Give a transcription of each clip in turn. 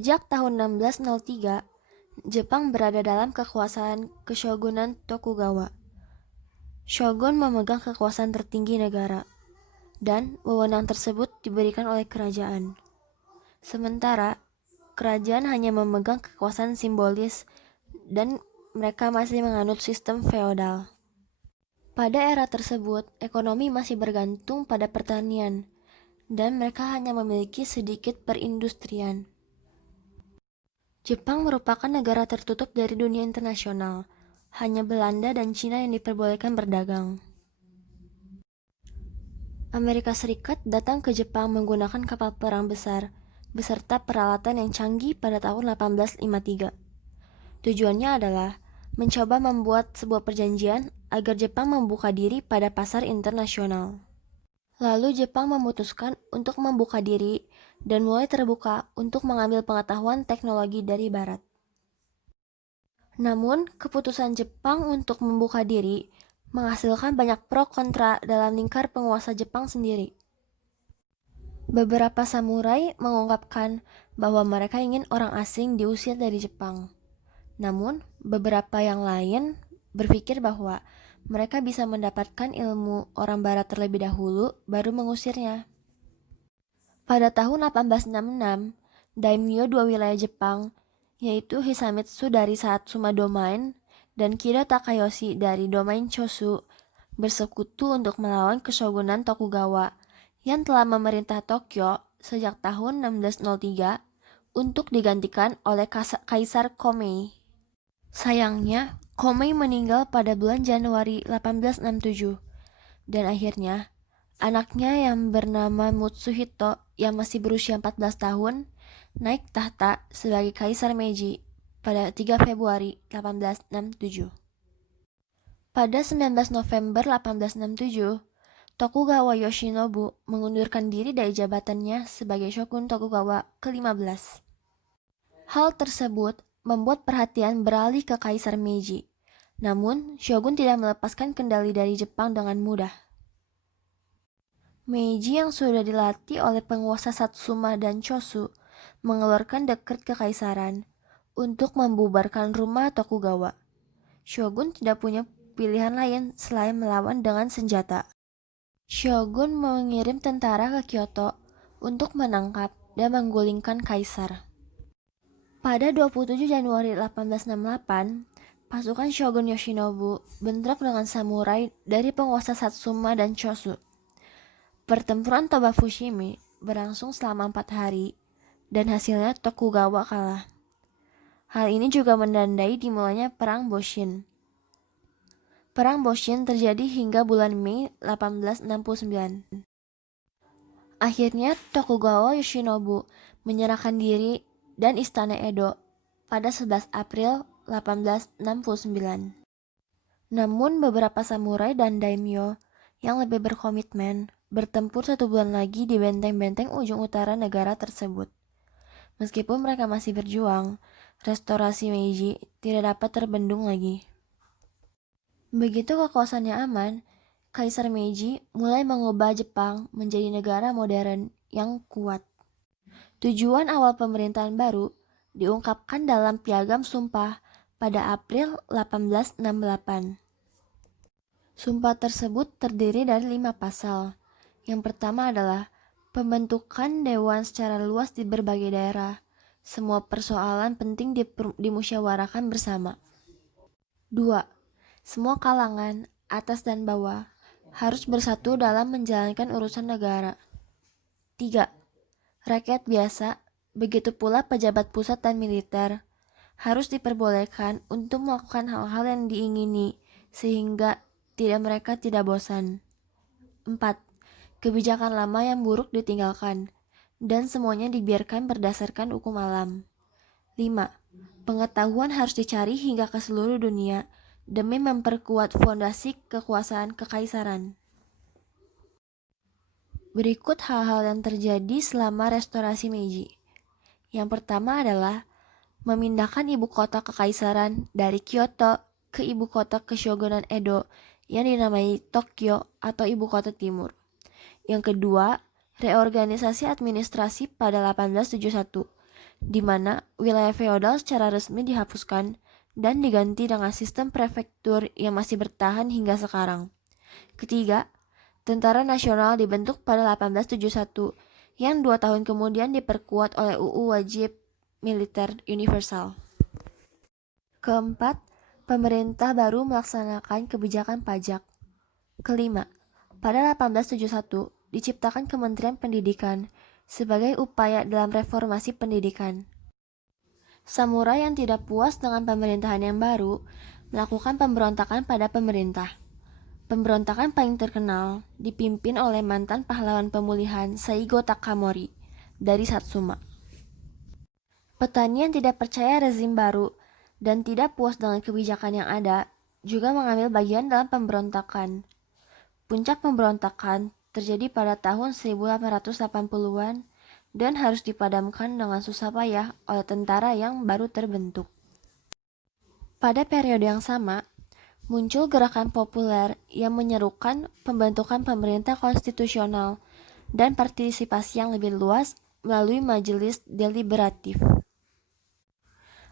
Sejak tahun 1603, Jepang berada dalam kekuasaan Keshogunan Tokugawa. Shogun memegang kekuasaan tertinggi negara, dan wewenang tersebut diberikan oleh kerajaan. Sementara, kerajaan hanya memegang kekuasaan simbolis dan mereka masih menganut sistem feodal. Pada era tersebut, ekonomi masih bergantung pada pertanian, dan mereka hanya memiliki sedikit perindustrian. Jepang merupakan negara tertutup dari dunia internasional. Hanya Belanda dan Cina yang diperbolehkan berdagang. Amerika Serikat datang ke Jepang menggunakan kapal perang besar, beserta peralatan yang canggih pada tahun 1853. Tujuannya adalah mencoba membuat sebuah perjanjian agar Jepang membuka diri pada pasar internasional. Lalu Jepang memutuskan untuk membuka diri dan mulai terbuka untuk mengambil pengetahuan teknologi dari Barat. Namun, keputusan Jepang untuk membuka diri menghasilkan banyak pro kontra dalam lingkar penguasa Jepang sendiri. Beberapa samurai mengungkapkan bahwa mereka ingin orang asing diusir dari Jepang. Namun, beberapa yang lain berpikir bahwa mereka bisa mendapatkan ilmu orang barat terlebih dahulu baru mengusirnya. Pada tahun 1866, daimyo dua wilayah Jepang, yaitu Hisamitsu dari Satsuma Domain dan Kido Takayoshi dari Domain Chosu, bersekutu untuk melawan Keshogunan Tokugawa yang telah memerintah Tokyo sejak tahun 1603 untuk digantikan oleh Kaisar Komei. Sayangnya, Komei meninggal pada bulan Januari 1867 dan akhirnya anaknya yang bernama Mutsuhito yang masih berusia 14 tahun naik tahta sebagai Kaisar Meiji pada 3 Februari 1867. Pada 19 November 1867, Tokugawa Yoshinobu mengundurkan diri dari jabatannya sebagai Shogun Tokugawa ke-15. Hal tersebut membuat perhatian beralih ke Kaisar Meiji. Namun, Shogun tidak melepaskan kendali dari Jepang dengan mudah. Meiji yang sudah dilatih oleh penguasa Satsuma dan Chosu mengeluarkan dekret kekaisaran untuk membubarkan rumah Tokugawa. Shogun tidak punya pilihan lain selain melawan dengan senjata. Shogun mengirim tentara ke Kyoto untuk menangkap dan menggulingkan kaisar. Pada 27 Januari 1868, pasukan Shogun Yoshinobu bentrok dengan samurai dari penguasa Satsuma dan Chosu. Pertempuran Toba Fushimi berlangsung selama 4 hari dan hasilnya Tokugawa kalah. Hal ini juga menandai dimulainya Perang Boshin. Perang Boshin terjadi hingga bulan Mei 1869. Akhirnya Tokugawa Yoshinobu menyerahkan diri dan istana Edo pada 11 April 1869. Namun beberapa samurai dan daimyo yang lebih berkomitmen bertempur 1 bulan lagi di benteng-benteng ujung utara negara tersebut. Meskipun mereka masih berjuang, restorasi Meiji tidak dapat terbendung lagi. Begitu kekuasaannya aman, Kaisar Meiji mulai mengubah Jepang menjadi negara modern yang kuat. Tujuan awal pemerintahan baru diungkapkan dalam Piagam Sumpah pada April 1868. Sumpah tersebut terdiri dari 5 pasal. Yang pertama adalah pembentukan dewan secara luas di berbagai daerah. Semua persoalan penting dimusyawarahkan bersama. 2. Semua kalangan, atas dan bawah, harus bersatu dalam menjalankan urusan negara. 3. Rakyat biasa, begitu pula pejabat pusat dan militer, harus diperbolehkan untuk melakukan hal-hal yang diingini, sehingga mereka tidak bosan. 4. Kebijakan lama yang buruk ditinggalkan, dan semuanya dibiarkan berdasarkan hukum alam. 5. Pengetahuan harus dicari hingga ke seluruh dunia, demi memperkuat fondasi kekuasaan kekaisaran. Berikut hal-hal yang terjadi selama restorasi Meiji. Yang pertama adalah memindahkan ibu kota kekaisaran dari Kyoto ke ibu kota Keshogunan Edo yang dinamai Tokyo atau ibu kota timur. Yang kedua, reorganisasi administrasi pada 1871 di mana wilayah feodal secara resmi dihapuskan dan diganti dengan sistem prefektur yang masih bertahan hingga sekarang. Ketiga, Tentara Nasional dibentuk pada 1871 yang 2 tahun kemudian diperkuat oleh UU Wajib Militer Universal. Keempat, pemerintah baru melaksanakan kebijakan pajak. Kelima, pada 1871 diciptakan Kementerian Pendidikan sebagai upaya dalam reformasi pendidikan. Samurai yang tidak puas dengan pemerintahan yang baru melakukan pemberontakan pada pemerintah. Pemberontakan paling terkenal dipimpin oleh mantan pahlawan pemulihan Saigo Takamori dari Satsuma. Petani yang tidak percaya rezim baru dan tidak puas dengan kebijakan yang ada juga mengambil bagian dalam pemberontakan. Puncak pemberontakan terjadi pada tahun 1880-an dan harus dipadamkan dengan susah payah oleh tentara yang baru terbentuk. Pada periode yang sama, muncul gerakan populer yang menyerukan pembentukan pemerintah konstitusional dan partisipasi yang lebih luas melalui majelis deliberatif.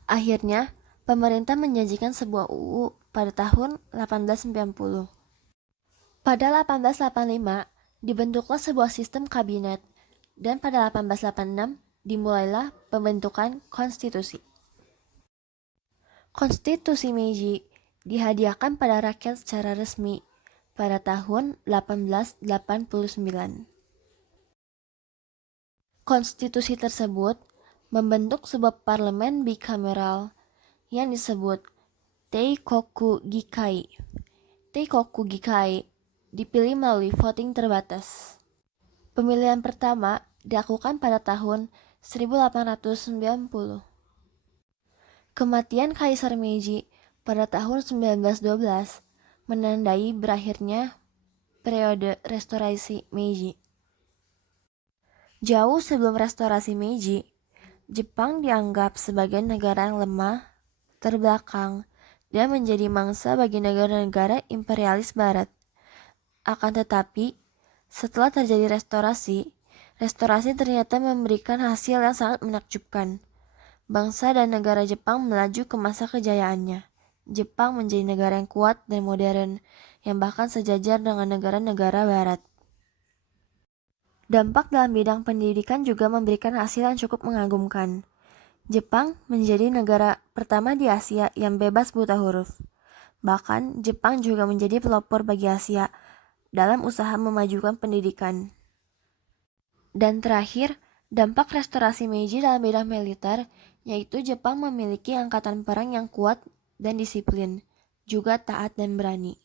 Akhirnya, pemerintah menjanjikan sebuah UU pada tahun 1890. Pada 1885, dibentuklah sebuah sistem kabinet, dan pada 1886 dimulailah pembentukan konstitusi. Konstitusi Meiji dihadiahkan pada rakyat secara resmi pada tahun 1889. Konstitusi tersebut membentuk sebuah parlemen bikameral yang disebut Teikoku Gikai. Teikoku Gikai dipilih melalui voting terbatas. Pemilihan pertama dilakukan pada tahun 1890. Kematian Kaisar Meiji pada tahun 1912 menandai berakhirnya periode restorasi Meiji. Jauh sebelum restorasi Meiji, Jepang dianggap sebagai negara yang lemah, terbelakang, dan menjadi mangsa bagi negara-negara imperialis barat. Akan tetapi, setelah terjadi restorasi ternyata memberikan hasil yang sangat menakjubkan. Bangsa dan negara Jepang melaju ke masa kejayaannya. Jepang menjadi negara yang kuat dan modern, yang bahkan sejajar dengan negara-negara barat. Dampak dalam bidang pendidikan juga memberikan hasil yang cukup mengagumkan. Jepang menjadi negara pertama di Asia yang bebas buta huruf. Bahkan, Jepang juga menjadi pelopor bagi Asia dalam usaha memajukan pendidikan. Dan terakhir, dampak restorasi Meiji dalam bidang militer, yaitu Jepang memiliki angkatan perang yang kuat dan disiplin, juga taat dan berani.